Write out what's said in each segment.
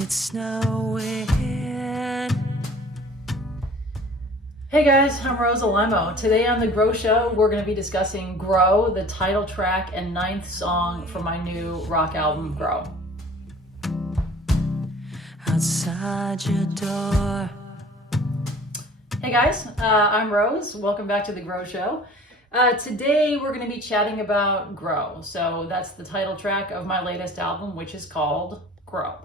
It's snowing. Hey guys, I'm Rosa Lemo. Today on The Grow Show, we're going to be discussing Grow, the title track and 9th song for my new rock album, Grow. Outside your door. Hey guys, I'm Rose. Welcome back to The Grow Show. Today we're going to be chatting about Grow. So that's the title track of my latest album, which is called Grow.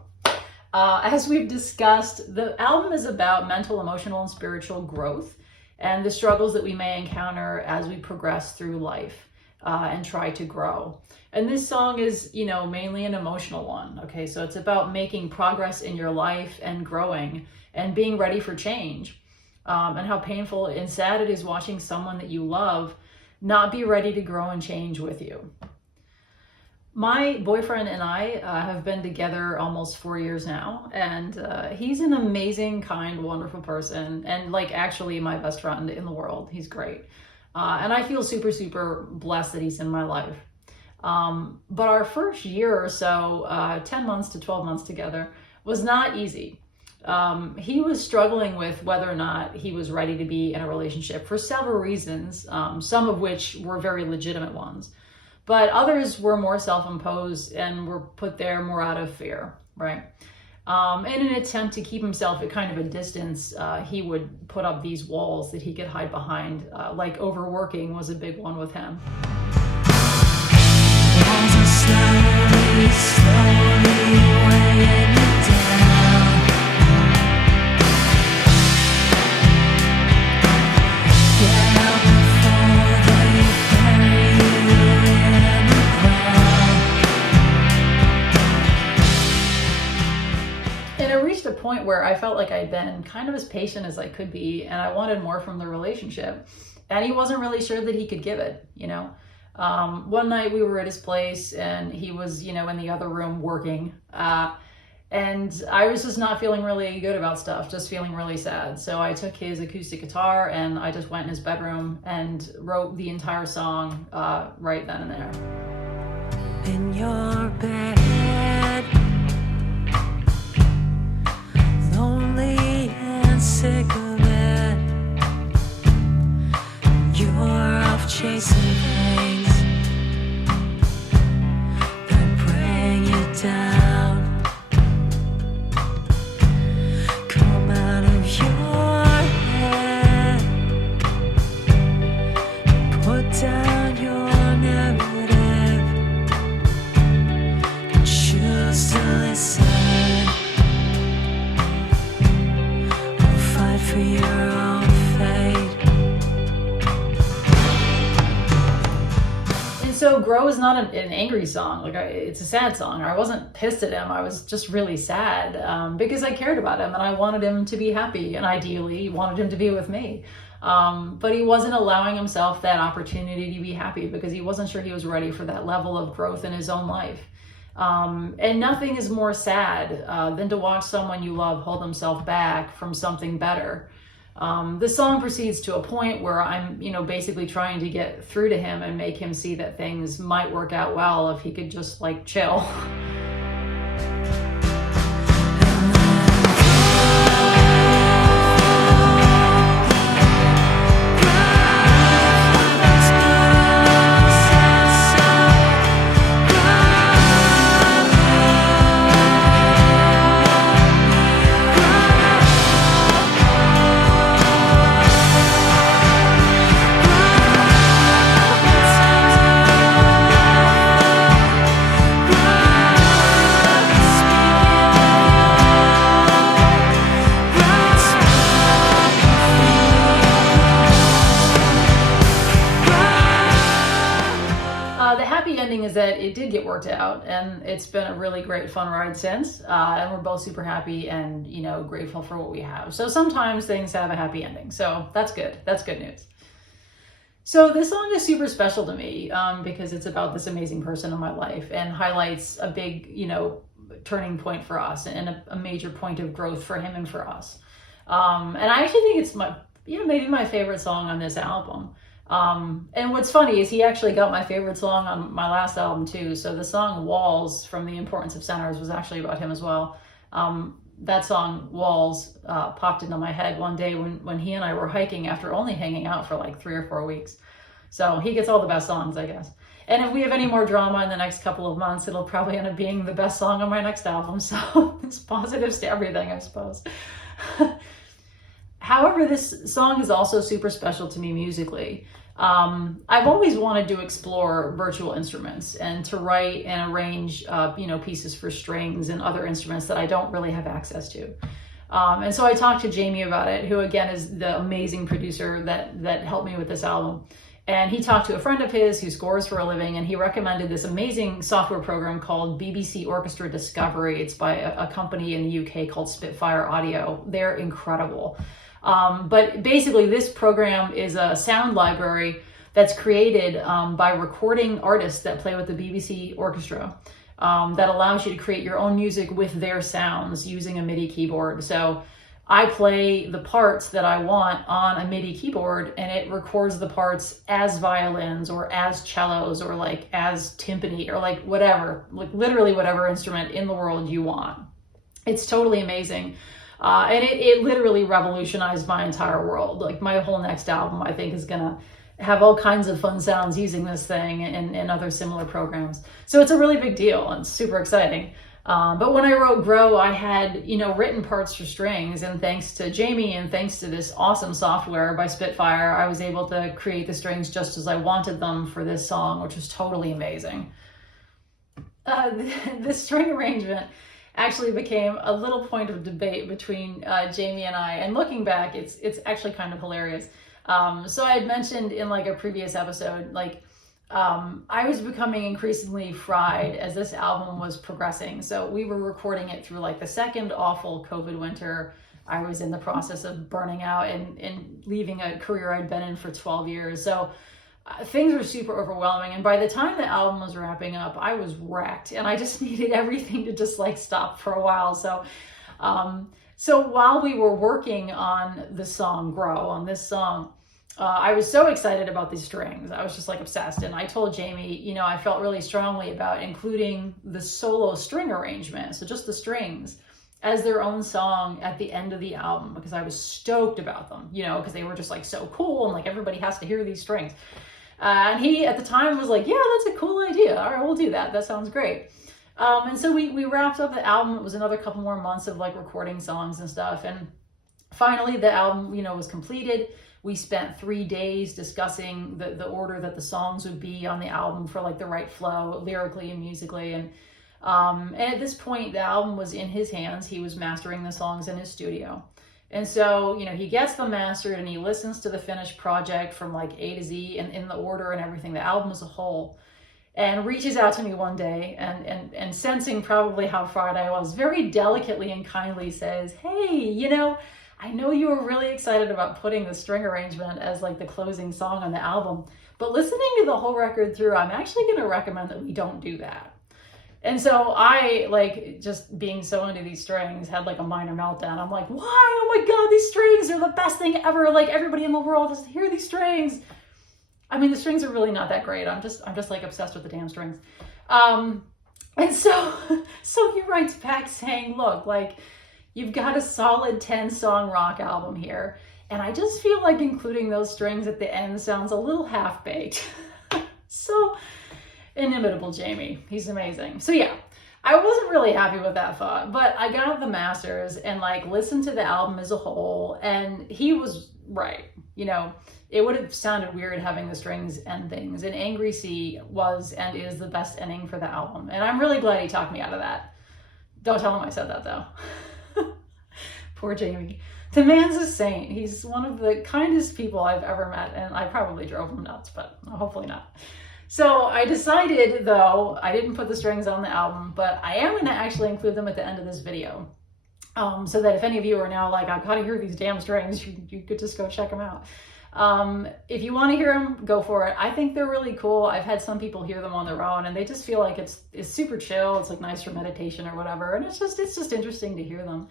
As we've discussed, the album is about mental, emotional, and spiritual growth and the struggles that we may encounter as we progress through life and try to grow. And this song is, mainly an emotional one. Okay, so it's about making progress in your life and growing and being ready for change. And how painful and sad it is watching someone that you love not be ready to grow and change with you. My boyfriend and I have been together almost 4 years now, and he's an amazing, kind, wonderful person, and actually my best friend in the world. He's great. And I feel super, super blessed that he's in my life. But our first year or so, 10 months to 12 months together, was not easy. He was struggling with whether or not he was ready to be in a relationship for several reasons, some of which were very legitimate ones. But others were more self-imposed and were put there more out of fear, right? In an attempt to keep himself at kind of a distance, he would put up these walls that he could hide behind, like overworking was a big one with him. Walls are slowly weighing you down. Yeah, before they bury you in the ground. And it reached a point where I felt like I'd been kind of as patient as I could be, and I wanted more from the relationship. And he wasn't really sure that he could give it, One night we were at his place and he was, in the other room working. And I was just not feeling really good about stuff, just feeling really sad. So I took his acoustic guitar and I just went in his bedroom and wrote the entire song right then and there. In your bed, lonely and sick of it. You're off chasing things that bring you down. Come out of your head, put down your narrative, and choose to listen, or fight for your own fate. So Grow is not an angry song. It's a sad song. I wasn't pissed at him. I was just really sad because I cared about him and I wanted him to be happy, and ideally wanted him to be with me. But he wasn't allowing himself that opportunity to be happy because he wasn't sure he was ready for that level of growth in his own life. And nothing is more sad than to watch someone you love hold himself back from something better. The song proceeds to a point where I'm, basically trying to get through to him and make him see that things might work out well if he could just chill. The happy ending is that it did get worked out, and it's been a really great fun ride since, and we're both super happy and grateful for what we have. So sometimes things have a happy ending, so that's good news. So this song is super special to me because it's about this amazing person in my life and highlights a big turning point for us and a major point of growth for him and for us. And I actually think it's maybe my favorite song on this album. And what's funny is he actually got my favorite song on my last album too. So the song Walls from The Importance of Centers was actually about him as well. That song Walls popped into my head one day when he and I were hiking after only hanging out for like 3 or 4 weeks. So he gets all the best songs, I guess. And if we have any more drama in the next couple of months, it'll probably end up being the best song on my next album. So it's positives to everything, I suppose. However, this song is also super special to me musically. I've always wanted to explore virtual instruments and to write and arrange, pieces for strings and other instruments that I don't really have access to. And so I talked to Jamie about it, who again is the amazing producer that helped me with this album. And he talked to a friend of his who scores for a living, and he recommended this amazing software program called BBC Orchestra Discovery. It's by a company in the UK called Spitfire Audio. They're incredible. But basically, this program is a sound library that's created by recording artists that play with the BBC Orchestra that allows you to create your own music with their sounds using a MIDI keyboard. So I play the parts that I want on a MIDI keyboard, and it records the parts as violins or as cellos or like as timpani or like whatever, like literally whatever instrument in the world you want. It's totally amazing. And it literally revolutionized my entire world. Like my whole next album, I think, is gonna have all kinds of fun sounds using this thing and other similar programs. So it's a really big deal and super exciting. But when I wrote Grow, I had, written parts for strings, and thanks to Jamie and thanks to this awesome software by Spitfire, I was able to create the strings just as I wanted them for this song, which was totally amazing. The string arrangement actually became a little point of debate between Jamie and I. And looking back, it's actually kind of hilarious. So I had mentioned in like a previous episode, I was becoming increasingly fried as this album was progressing. So we were recording it through like the second awful COVID winter. I was in the process of burning out and leaving a career I'd been in for 12 years. So things were super overwhelming. And by the time the album was wrapping up, I was wrecked and I just needed everything to just like stop for a while. So while we were working on the song Grow, on this song, I was so excited about these strings. I was just like obsessed. And I told Jamie, I felt really strongly about including the solo string arrangement, so just the strings, as their own song at the end of the album, because I was stoked about them, because they were just like so cool and like everybody has to hear these strings. And he at the time was like, yeah, that's a cool idea. All right, we'll do that. That sounds great. And so we wrapped up the album. It was another couple more months of like recording songs and stuff. And finally the album, was completed. We spent 3 days discussing the order that the songs would be on the album for like the right flow lyrically and musically. And at this point, the album was in his hands. He was mastering the songs in his studio. And so, he gets them mastered and he listens to the finished project from like A to Z and in the order and everything, the album as a whole, and reaches out to me one day and sensing probably how fried I was, very delicately and kindly says, hey, I know you were really excited about putting the string arrangement as like the closing song on the album, but listening to the whole record through, I'm actually going to recommend that we don't do that. And so I, like, just being so into these strings, had like a minor meltdown. I'm like, why? Oh my God, these strings are the best thing ever. Like everybody in the world has to hear these strings. I mean, the strings are really not that great. I'm just like obsessed with the damn strings. And so he writes back saying, look, like, you've got a solid 10-song rock album here. And I just feel like including those strings at the end sounds a little half-baked. So inimitable Jamie. He's amazing. So yeah, I wasn't really happy with that thought, but I got the masters and like listened to the album as a whole, and he was right. It would have sounded weird having the strings end things, and Angry Sea was and is the best ending for the album. And I'm really glad he talked me out of that. Don't tell him I said that though. Poor Jamie. The man's a saint. He's one of the kindest people I've ever met, and I probably drove him nuts, but hopefully not. So I decided, though, I didn't put the strings on the album, but I am going to actually include them at the end of this video. So that if any of you are now like, I've got to hear these damn strings, you could just go check them out. If you want to hear them, go for it. I think they're really cool. I've had some people hear them on their own, and they just feel like it's super chill. It's like nice for meditation or whatever, and it's just interesting to hear them.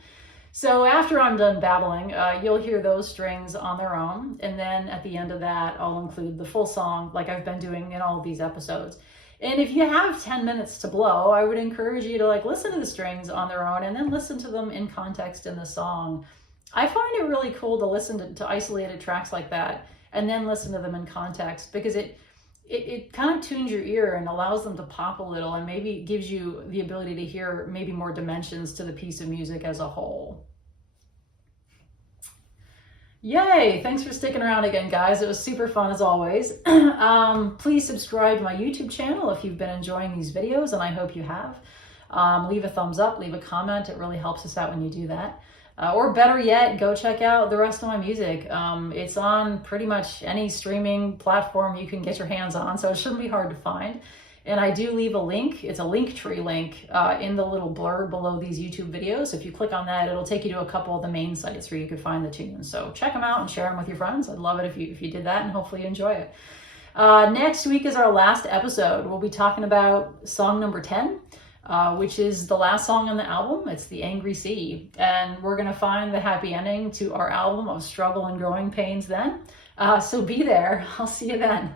So after I'm done babbling, you'll hear those strings on their own. And then at the end of that, I'll include the full song like I've been doing in all of these episodes. And if you have 10 minutes to blow, I would encourage you to like listen to the strings on their own and then listen to them in context in the song. I find it really cool to listen to isolated tracks like that and then listen to them in context, because it kind of tunes your ear and allows them to pop a little, and maybe gives you the ability to hear maybe more dimensions to the piece of music as a whole. Yay! Thanks for sticking around again, guys. It was super fun as always. Please subscribe to my YouTube channel if you've been enjoying these videos, and I hope you have. Leave a thumbs up, leave a comment. It really helps us out when you do that. Or better yet, go check out the rest of my music. It's on pretty much any streaming platform you can get your hands on, so it shouldn't be hard to find. And I do leave a link. It's a Linktree link in the little blurb below these YouTube videos. If you click on that, it'll take you to a couple of the main sites where you could find the tunes. So check them out and share them with your friends. I'd love it if you did that, and hopefully you enjoy it. Next week is our last episode. We'll be talking about song number 10. Which is the last song on the album. It's The Angry Sea. And we're going to find the happy ending to our album of struggle and growing pains then. So be there. I'll see you then.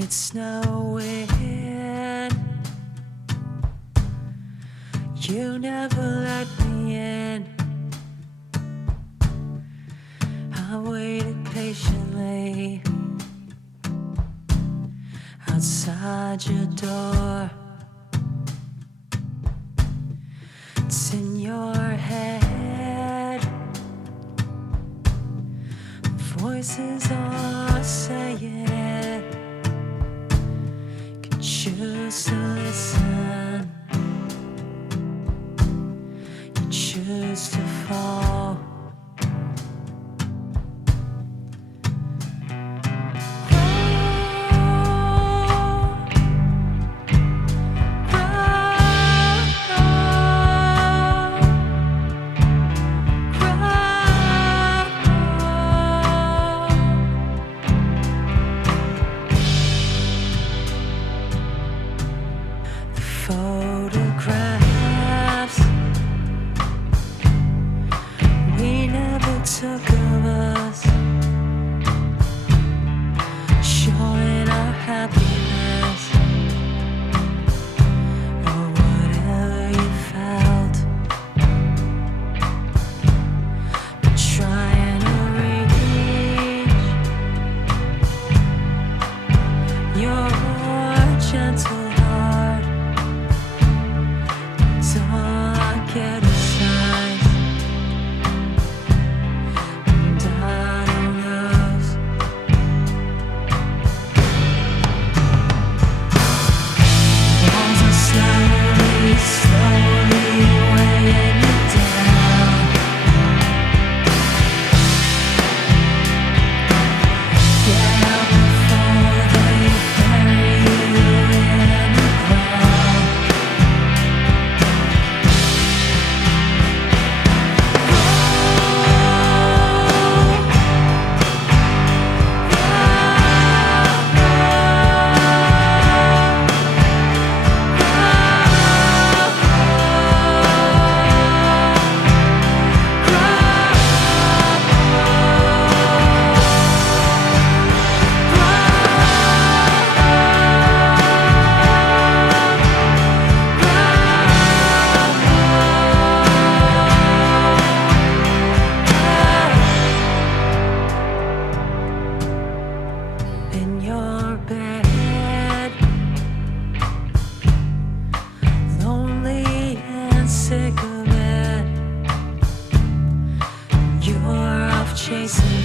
It's snowing. You never let me in. I waited patiently outside your door. It's in your head. Voices are saying it. Can choose to listen. You choose to fall. Photographs we never took of us, showing our happiness or whatever you felt, but trying to reach your gentle heart. So all I get is sighs, and I don't lose. Walls are slowly, slowly weighing you down. Get out before they bury you in the ground. In your bed, lonely and sick of it. You're off chasing